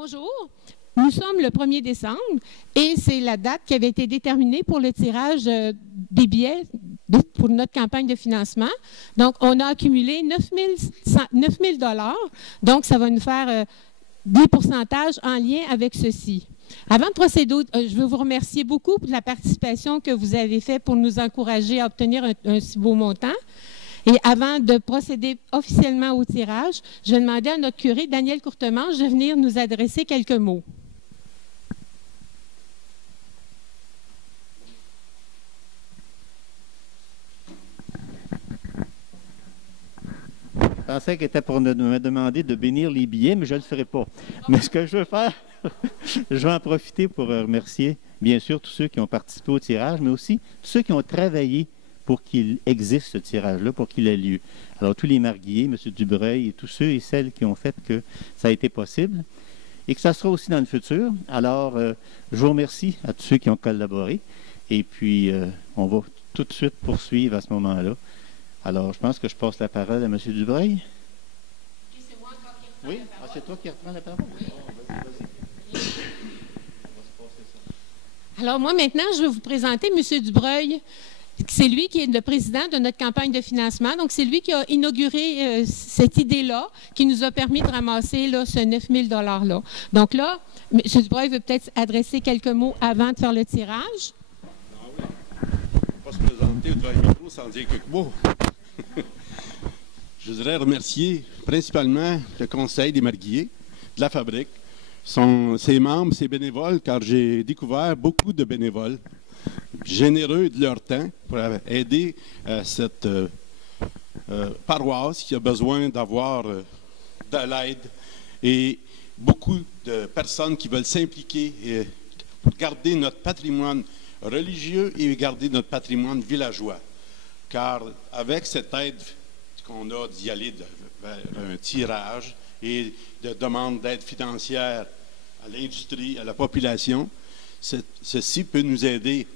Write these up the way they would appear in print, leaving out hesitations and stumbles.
Bonjour, nous sommes le 1er décembre et c'est la date qui avait été déterminée pour le tirage des billets pour notre campagne de financement. Donc, on a accumulé 9 000 $, donc ça va nous faire des pourcentages en lien avec ceci. Avant de procéder, je veux vous remercier beaucoup pour la participation que vous avez faite pour nous encourager à obtenir un si beau montant. Et avant de procéder officiellement au tirage, je vais demander à notre curé, Daniel Courtemanche, de venir nous adresser quelques mots. Je pensais qu'il était pour me demander de bénir les billets, mais je ne le ferai pas. Mais ce que je veux faire, je vais en profiter pour remercier, bien sûr, tous ceux qui ont participé au tirage, mais aussi tous ceux qui ont travaillé pour qu'il existe ce tirage-là, pour qu'il ait lieu. Alors, tous les marguilliers, M. Dubreuil et tous ceux et celles qui ont fait que ça a été possible et que ça sera aussi dans le futur. Alors, je vous remercie à tous ceux qui ont collaboré et puis on va tout de suite poursuivre à ce moment-là. Alors, je pense que je passe la parole à M. Dubreuil. C'est moi encore qui reprends Oui? la parole. Ah, c'est toi qui reprends la parole? Oui. Oh, vas-y. Alors, moi, maintenant, je vais vous présenter M. Dubreuil. C'est lui qui est le président de notre campagne de financement. Donc, c'est lui qui a inauguré cette idée-là, qui nous a permis de ramasser là, ce 9 000 $-là. Donc là, M. Dubreuil veut peut-être adresser quelques mots avant de faire le tirage. Ah oui. On ne peut pas se présenter devant le micro sans dire quelques mots. Je voudrais remercier principalement le Conseil des marguilliers de la fabrique, ses membres, ses bénévoles, car j'ai découvert beaucoup de bénévoles généreux de leur temps pour aider cette paroisse qui a besoin d'avoir de l'aide et beaucoup de personnes qui veulent s'impliquer pour garder notre patrimoine religieux et garder notre patrimoine villageois. Car avec cette aide qu'on a d'y aller vers un tirage et de demande d'aide financière à l'industrie, à la population, ceci peut nous aider,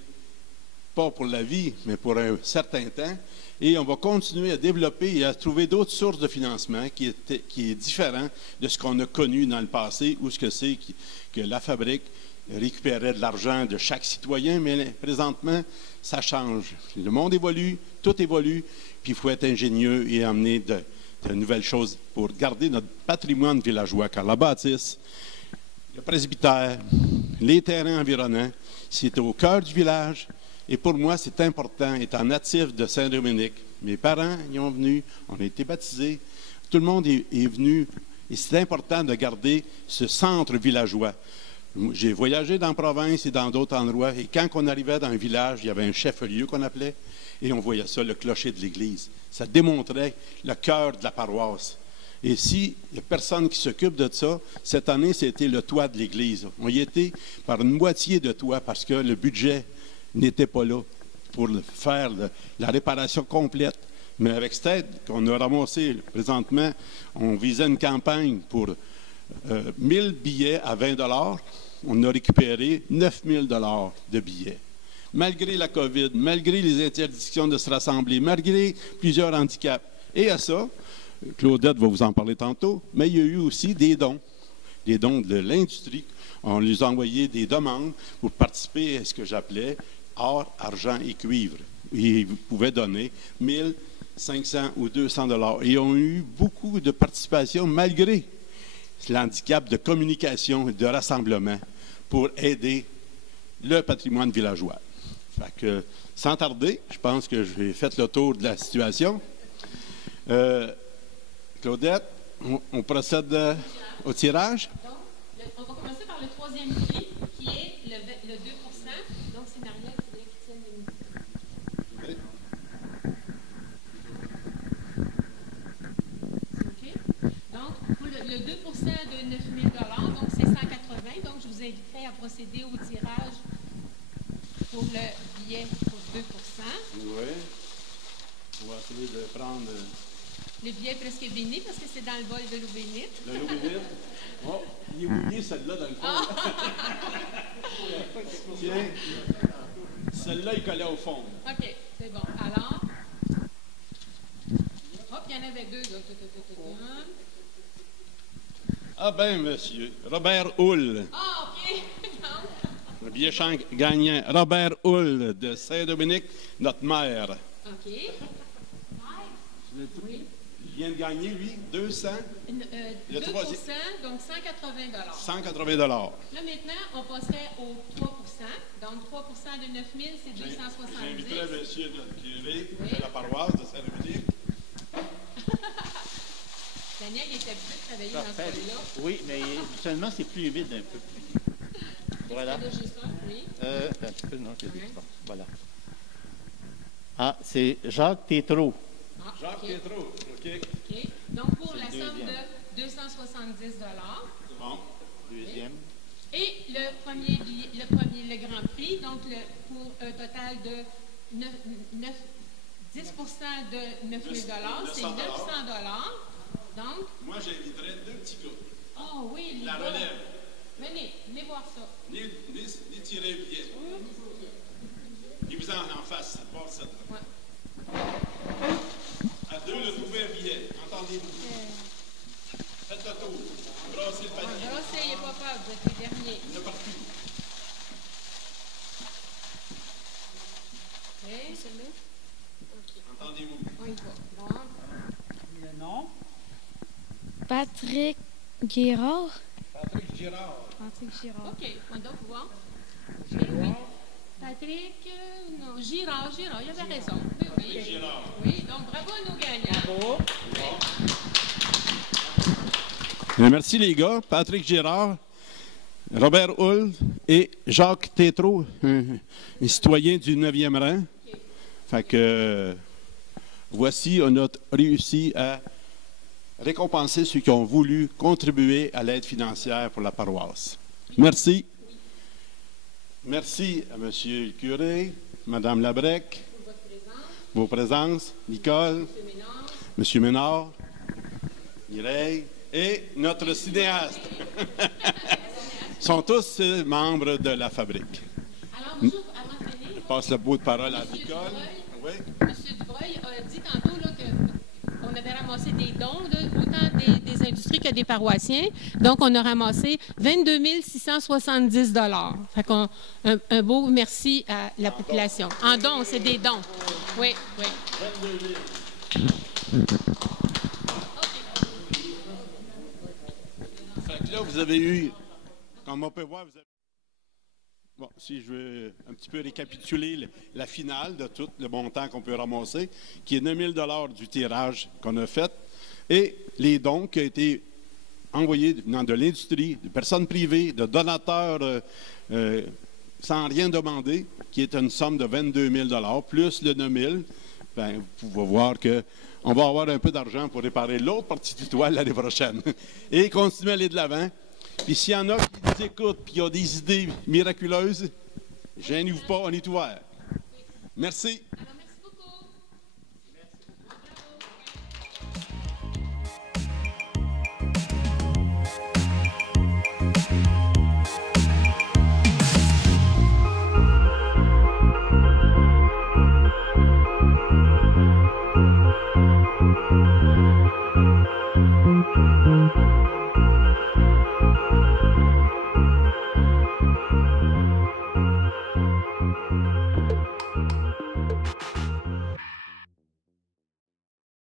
pas pour la vie, mais pour un certain temps. Et on va continuer à développer et à trouver d'autres sources de financement qui est différent de ce qu'on a connu dans le passé, où ce que c'est que la fabrique récupérait de l'argent de chaque citoyen, mais présentement, ça change. Le monde évolue, tout évolue, puis il faut être ingénieux et amener de nouvelles choses pour garder notre patrimoine villageois, car la bâtisse, le presbytère, les terrains environnants, c'est au cœur du village. Et pour moi, c'est important, étant natif de Saint-Dominique. Mes parents y ont venu, on a été baptisés, tout le monde est venu. Et c'est important de garder ce centre villageois. J'ai voyagé dans la province et dans d'autres endroits. Et quand on arrivait dans un village, il y avait un chef-lieu qu'on appelait, et on voyait ça, le clocher de l'église. Ça démontrait le cœur de la paroisse. Et s'il n'y a personne qui s'occupe de ça, cette année, c'était le toit de l'église. On y était par une moitié de toit parce que le budget n'était pas là pour faire la réparation complète. Mais avec cette aide qu'on a ramassée présentement, on visait une campagne pour 1000 billets à 20 $. On a récupéré 9 000 $ de billets. Malgré la COVID, malgré les interdictions de se rassembler, malgré plusieurs handicaps. Et à ça, Claudette va vous en parler tantôt, mais il y a eu aussi des dons de l'industrie. On lui a envoyé des demandes pour participer à ce que j'appelais or, argent et cuivre. Et ils pouvaient donner 1 500 ou 200 $. Et ils ont eu beaucoup de participation malgré l'handicap de communication et de rassemblement pour aider le patrimoine villageois. Fait que, sans tarder, je pense que j'ai fait le tour de la situation. Claudette, on procède au tirage? Donc, on va commencer par le troisième prix, qui est le 2 %. Donc, c'est Marielle qui tient le micro. Oui. OK. Donc, pour le 2 % de 9 000 $, donc c'est 180. Donc, je vous inviterai à procéder au tirage pour le billet pour 2 %. Oui. On va essayer de prendre Le billet est presque béni parce que c'est dans le bol de l'eau bénite. le lot bénite. Oh, il est oublié celle-là dans le fond. Tiens, celle-là, il collait au fond. OK, c'est bon. Alors, hop, il y en avait deux. Là. Ah ben, monsieur. Robert Hull. Ah, OK. Le billet gagnant. Robert Hull de Saint-Dominique, notre maire. OK. Il vient de gagner, lui, 200. Le 2 troisième. donc 180 180 Là, maintenant, on passerait au 3 Donc, 3 de 9 000, c'est 270. J'inviterai monsieur le curé de la paroisse de Saint-Dominique. Daniel il est habitué de travailler Parfait. dans ce rôle-là. Oui, mais seulement c'est plus humide un peu. Voilà. C'est déjà ça, oui. Un petit peu, non, j'ai dit. Bon, voilà. Ah, c'est Jacques Tétrault. Ah, Jacques OK. Tétrault. OK. OK. Donc, pour C'est la le somme deuxième. de 270 C'est bon. Deuxième. Et le grand prix, donc pour un total de 10 de 9 000 c'est 900 Donc, Moi, j'inviterais 2 petits gars. oh oui, les La gars. relève. Venez voir ça. Ni tirer le billet. Ils vous en face, ça part cette. Ouais. À 2, le trouver un billet. Entendez-vous? Faites le tour. Brassez le panier. Là, n'ayez pas peur, vous êtes les derniers. Il y en a partout. OK, celui-là. Entendez-vous? On y va. Bon. Le nom? Patrick Guérard. Patrick Girard. Patrick Girard. OK, on doit pouvoir. Oui. Patrick, non, Girard, il avait raison. Oui. Girard. Oui, donc bravo à nos gagnants. Merci les gars. Patrick Girard, Robert Hull et Jacques Tétrault, un citoyen du 9e rang. Fait que voici, on a réussi à récompenser ceux qui ont voulu contribuer à l'aide financière pour la paroisse. Merci. Merci à M. le curé, Mme Labrec, vos présences, Nicole, M. Ménard, Mireille et notre cinéaste. Ils sont tous membres de la fabrique. Alors, bonjour, avant de finir, Je passe le bout de parole à Nicole. Oui. M. Dubreuil a dit tantôt là, qu'on avait ramassé des dons, là, autant des industries que des paroissiens. Donc, on a ramassé 22 670 Fait qu'on, un beau merci à la population. En dons, c'est des dons. Oui. Fait que là, vous avez eu, comme on peut voir, vous avez... Bon, si je veux un petit peu récapituler la finale de tout le montant qu'on peut ramasser, qui est 9 000 $ du tirage qu'on a fait, et les dons qui ont été envoyés venant de l'industrie, de personnes privées, de donateurs sans rien demander, qui est une somme de 22 000 $, plus le 9 000. Bien, vous pouvez voir qu'on va avoir un peu d'argent pour réparer l'autre partie du toit l'année prochaine et continuer à aller de l'avant. Puis s'il y en a qui nous écoutent et qui ont des idées miraculeuses, gênez-vous pas, on est ouvert. Merci. Patrick